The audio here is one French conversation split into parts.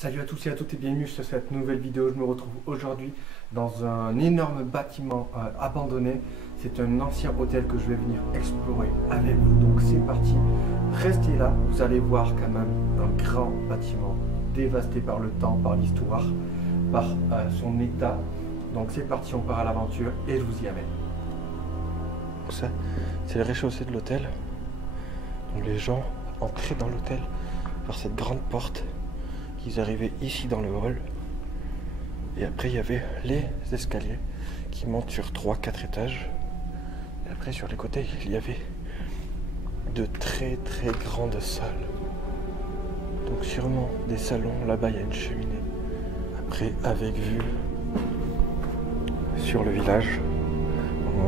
Salut à tous et à toutes et bienvenue sur cette nouvelle vidéo. Je me retrouve aujourd'hui dans un énorme bâtiment abandonné. C'est un ancien hôtel que je vais venir explorer avec vous. Donc c'est parti, restez là, vous allez voir quand même un grand bâtiment dévasté par le temps, par l'histoire, par son état. Donc c'est parti, on part à l'aventure et je vous y amène. Ça, c'est le rez-de-chaussée de l'hôtel. Donc les gens entraient dans l'hôtel par cette grande porte. Ils arrivaient ici dans le hall. Et après, il y avait les escaliers qui montent sur 3-4 étages. Et après, sur les côtés, il y avait de très très grandes salles. Donc sûrement des salons. Là-bas, il y a une cheminée. Après, avec vue sur le village.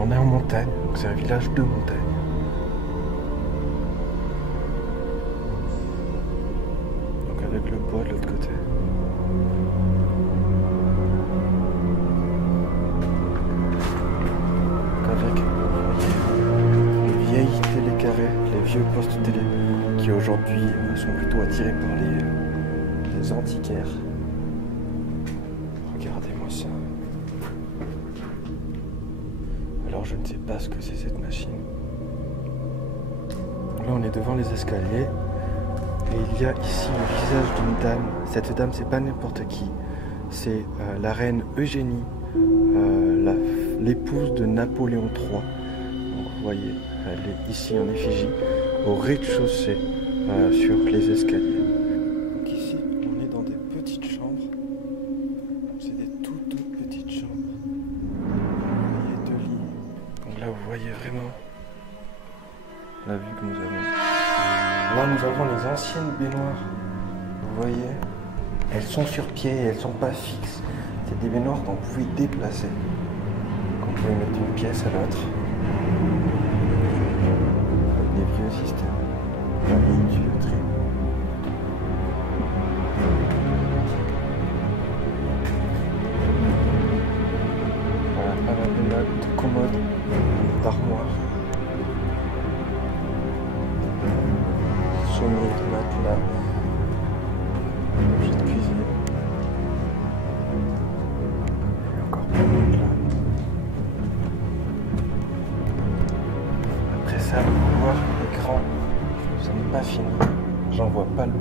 On est en montagne. Donc c'est un village de montagne. Avec le bois de l'autre côté. Avec les vieilles télé carrées, les vieux postes télé qui aujourd'hui sont plutôt attirés par les antiquaires. Regardez-moi ça. Alors je ne sais pas ce que c'est cette machine. Là on est devant les escaliers. Et il y a ici le visage d'une dame. Cette dame, c'est pas n'importe qui. C'est la reine Eugénie, l'épouse de Napoléon III. Donc vous voyez, elle est ici en effigie, au rez-de-chaussée, sur les escaliers. Donc ici, on est dans des petites chambres. C'est des toutes petites chambres. Vous voyez deux lits. Donc là, vous voyez vraiment la vue que nous avons. Là, nous avons les anciennes baignoires. Vous voyez, elles sont sur pied et elles ne sont pas fixes. C'est des baignoires qu'on pouvait déplacer. Qu'on pouvait mettre d'une pièce à l'autre. Avec des vieux systèmes. La vieille tuyauterie. Voilà, pas mal de commodes, d'armoires. De matelas, d'objets de cuisine. Et encore plein de matelas. Après ça, le couloir est grand. Ça n'est pas fini. J'en vois pas le bout.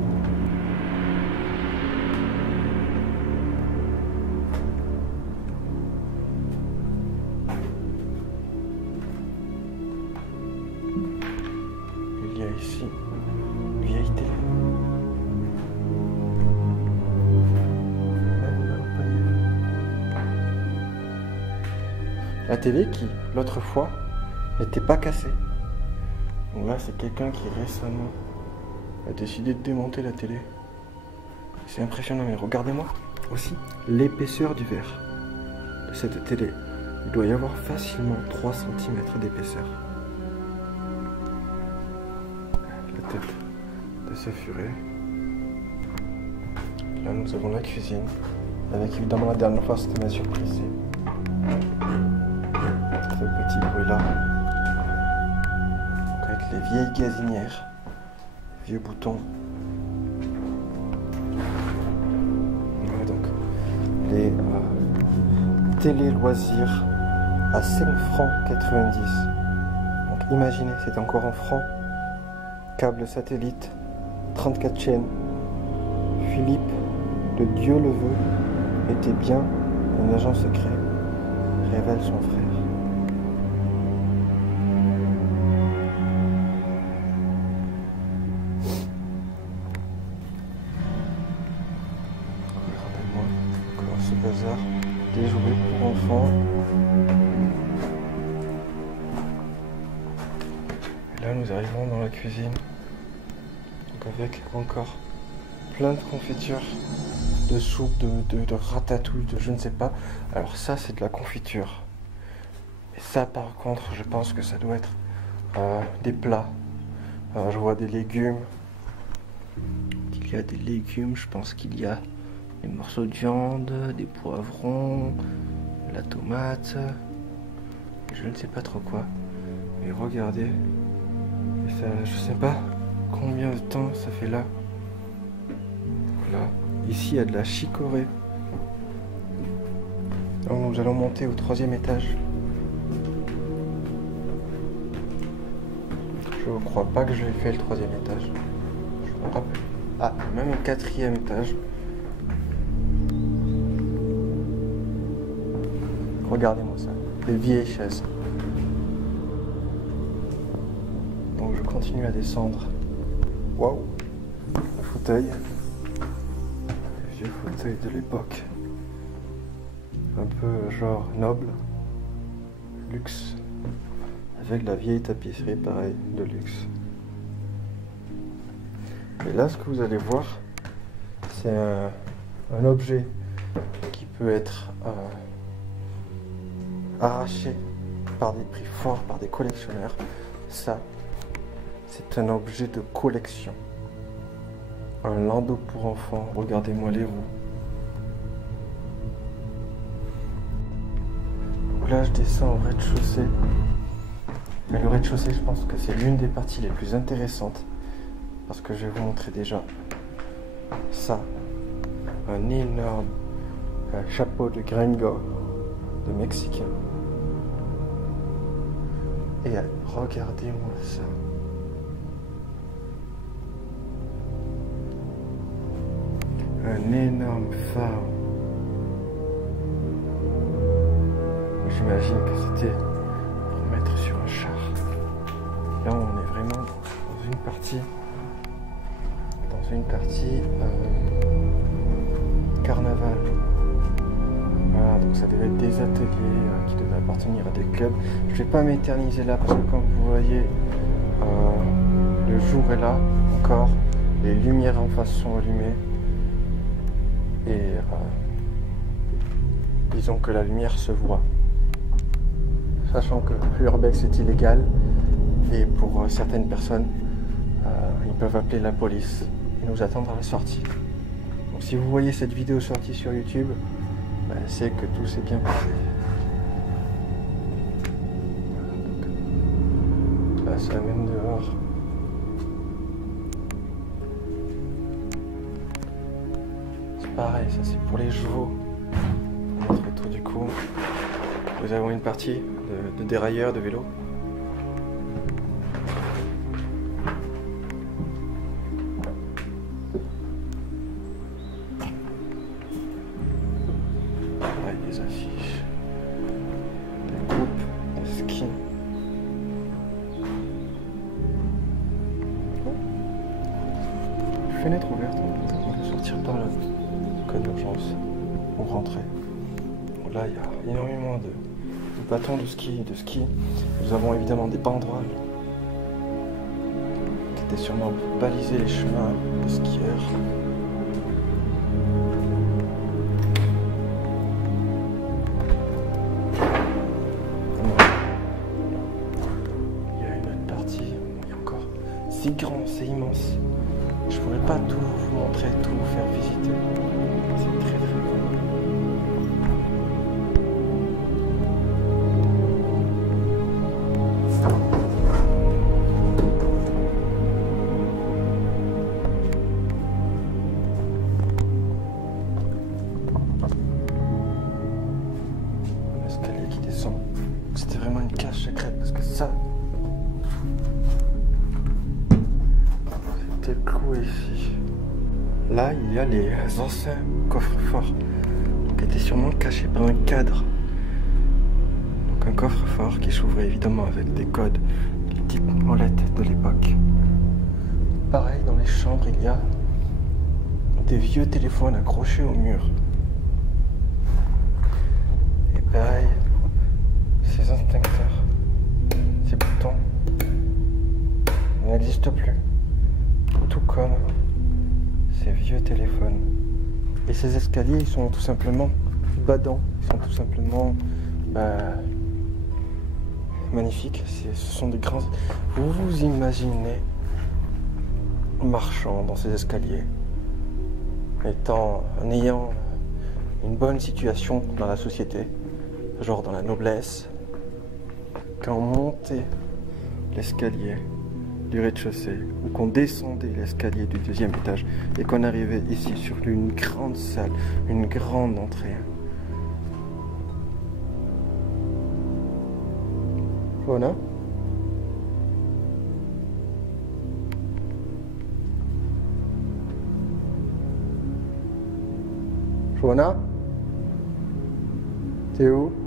Il y a ici vieille télé. La télé qui, l'autre fois, n'était pas cassée. Donc là, c'est quelqu'un qui récemment a décidé de démonter la télé. C'est impressionnant, mais regardez-moi aussi l'épaisseur du verre de cette télé. Il doit y avoir facilement 3 cm d'épaisseur. La tête de ce furet. Là nous avons la cuisine avec évidemment la dernière fois c'était ma surprise, ce petit bruit là, donc avec les vieilles gazinières, les vieux boutons. Voilà donc les télé loisirs à 5 francs 90. Donc imaginez, c'est encore en francs. Câble satellite, 34 chaînes. Philippe, de Dieu le veut, était bien un agent secret, révèle son frère. Regardez-moi encore ce bazar, des jouets pour enfants. Et là nous arrivons dans la cuisine. Avec encore plein de confitures, de soupe, de ratatouille, de je ne sais pas. Alors ça c'est de la confiture. Et ça par contre je pense que ça doit être des plats. Je vois des légumes. Il y a des légumes, je pense qu'il y a des morceaux de viande, des poivrons, la tomate. Je ne sais pas trop quoi. Mais regardez. Et ça, je sais pas combien de temps ça fait là. Voilà, Ici, il y a de la chicorée. Donc, nous allons monter au 3e étage. Je ne crois pas que je l'ai fait le 3e étage. Je me rappelle. Ah, même un 4e étage. Regardez-moi ça. Des vieilles chaises. Donc je continue à descendre. Waouh! Un fauteuil. Un vieux fauteuil de l'époque. Un peu genre noble. Luxe. Avec la vieille tapisserie, pareil, de luxe. Et là, ce que vous allez voir, c'est un objet qui peut être arraché par des prix forts, par des collectionneurs. Ça, c'est un objet de collection. Un landau pour enfants. Regardez-moi les roues. Donc là, je descends au rez-de-chaussée. Mais le rez-de-chaussée, je pense que c'est l'une des parties les plus intéressantes. Parce que je vais vous montrer déjà ça. Un énorme chapeau de gringo de Mexicain. Et regardez-moi ça. Un énorme phare. J'imagine que c'était pour mettre sur un char. Là, on est vraiment dans une partie carnaval. Voilà, donc ça devait être des ateliers qui devaient appartenir à des clubs. Je vais pas m'éterniser là parce que comme vous voyez, le jour est là encore, les lumières en face sont allumées et disons que la lumière se voit. Sachant que l'urbex est illégal et pour certaines personnes, ils peuvent appeler la police et nous attendre à la sortie. Donc si vous voyez cette vidéo sortie sur YouTube, c'est que tout s'est bien passé. Là, ça amène dehors. C'est pareil, ça c'est pour les chevaux. Pour mettre autour du cou. Nous avons une partie de dérailleur de vélo. Des affiches, des groupes, des skins. Fenêtre ouverte, on peut sortir par là, cas d'urgence, ou rentrer. Bon, là, il y a énormément de bâtons de ski. Nous avons évidemment des banderoles qui étaient sûrement pour baliser les chemins des skieurs. C'est grand, c'est immense. Je pourrais pas tout vous montrer, tout vous faire visiter. C'est très grand. Un escalier qui descend. C'était vraiment une cage secrète parce que ça. Le clou ici. Là, il y a les anciens coffres-forts qui étaient sûrement cachés par un cadre. Donc un coffre-fort qui s'ouvrait évidemment avec des codes, les types molettes de l'époque. Pareil, dans les chambres, il y a des vieux téléphones accrochés au mur. Et pareil, ces instincteurs, ces boutons n'existent plus. Tout comme ces vieux téléphones. Et ces escaliers, ils sont tout simplement badants. Ils sont tout simplement magnifiques. Ce sont des grands... Vous vous imaginez marchant dans ces escaliers, en ayant une bonne situation dans la société, genre dans la noblesse, quand on montait l'escalier, du rez-de-chaussée, ou qu'on descendait l'escalier du deuxième étage et qu'on arrivait ici sur une grande salle, une grande entrée. Voilà. Joanna? T'es où?